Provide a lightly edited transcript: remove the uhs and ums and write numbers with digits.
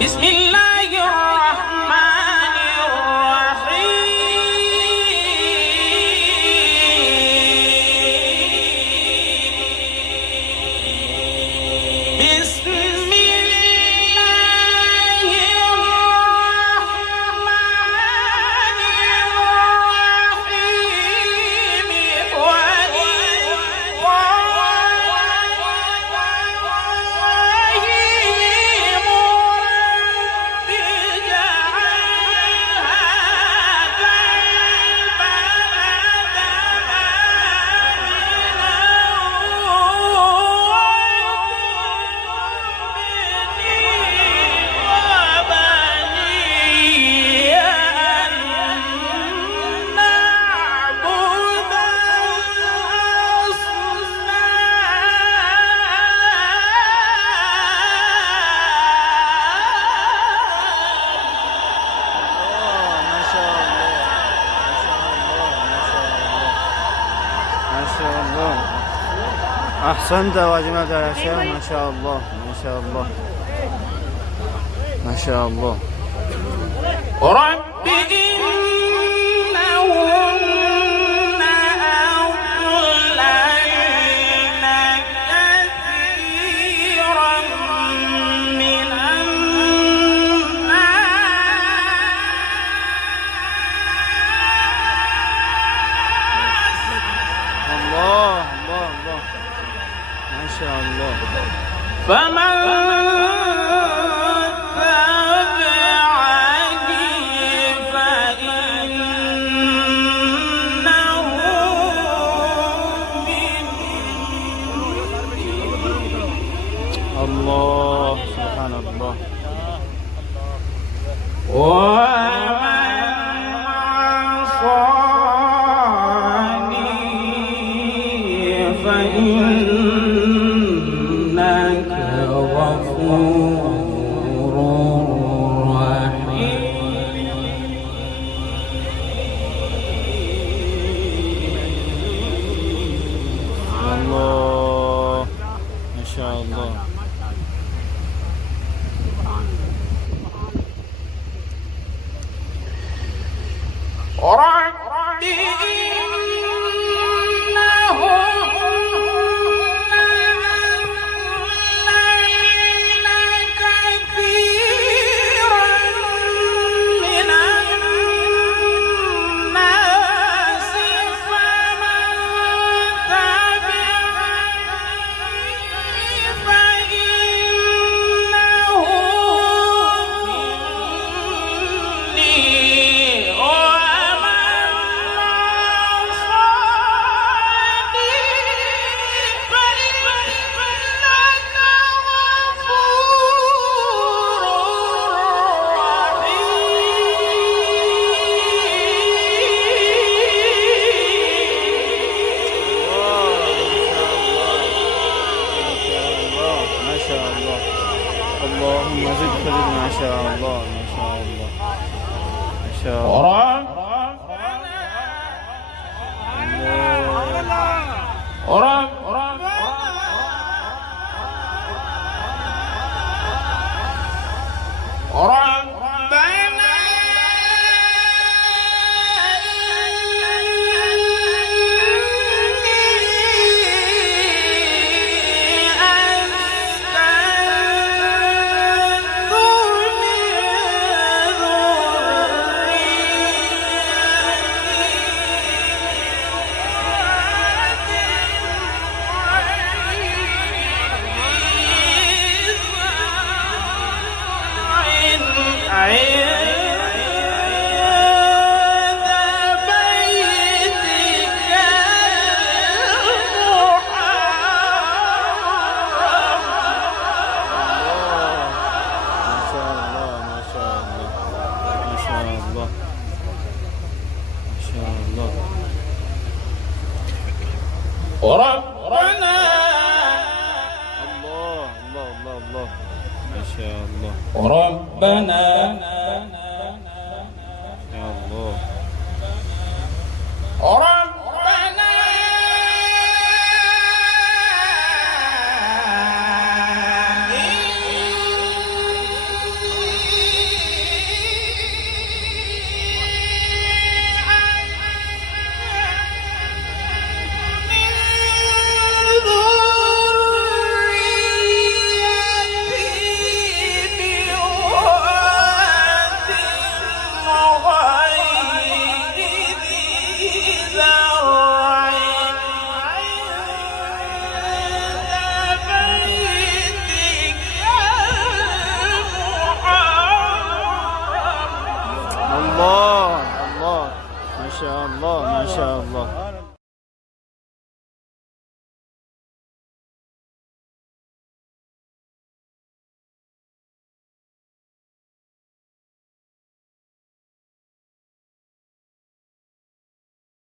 بسم الله الرحمن الرحيم بسم الله الرحمن الرحيم أحسنت وأجملت يا شيخ، ما شاء الله ما شاء الله ما شاء الله. رب إنهن أضللن كثيرا من الناس. الله الله الله ما شاء الله. فمن تبعني فإنه مني. الله سبحان الله. ومن عصاني فإنك غفور رحيم. الله ما شاء الله. رب إنهن أضللن كثيرا من الناس. فمن تبعني فإنه مني. ما شاء الله. اللهم زد فزد ما شاء الله ما شاء الله ما شاء الله. ربنا عند بيتك المحرم. ما شاء الله ما شاء الله ما شاء الله ما شاء الله. ربنا الله الله الله الله ما شاء الله. ربنا يا الله. ربنا